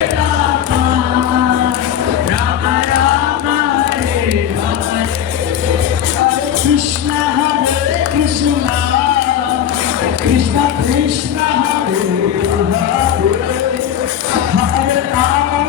Krishna Krishna Hare Hare Hare Rama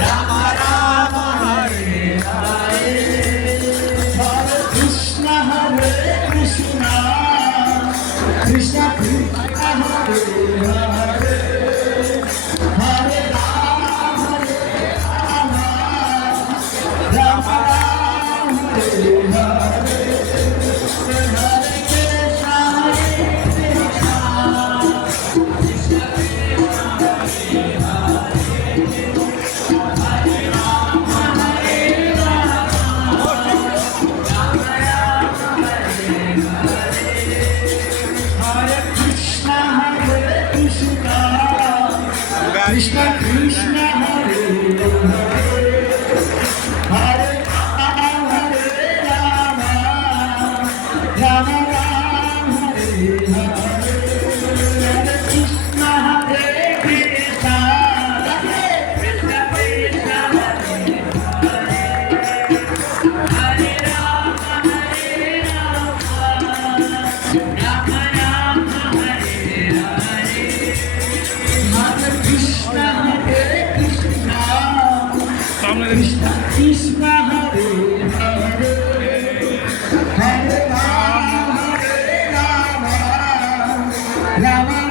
Rama Rama Hare Hare Hare Krishna Hare Krishna Krishna Krishna Hare Hare Rama Rama Rama Hare Hare Krishna Hare Krishna Krishna Krishna Hare Hare Hare Rama Rama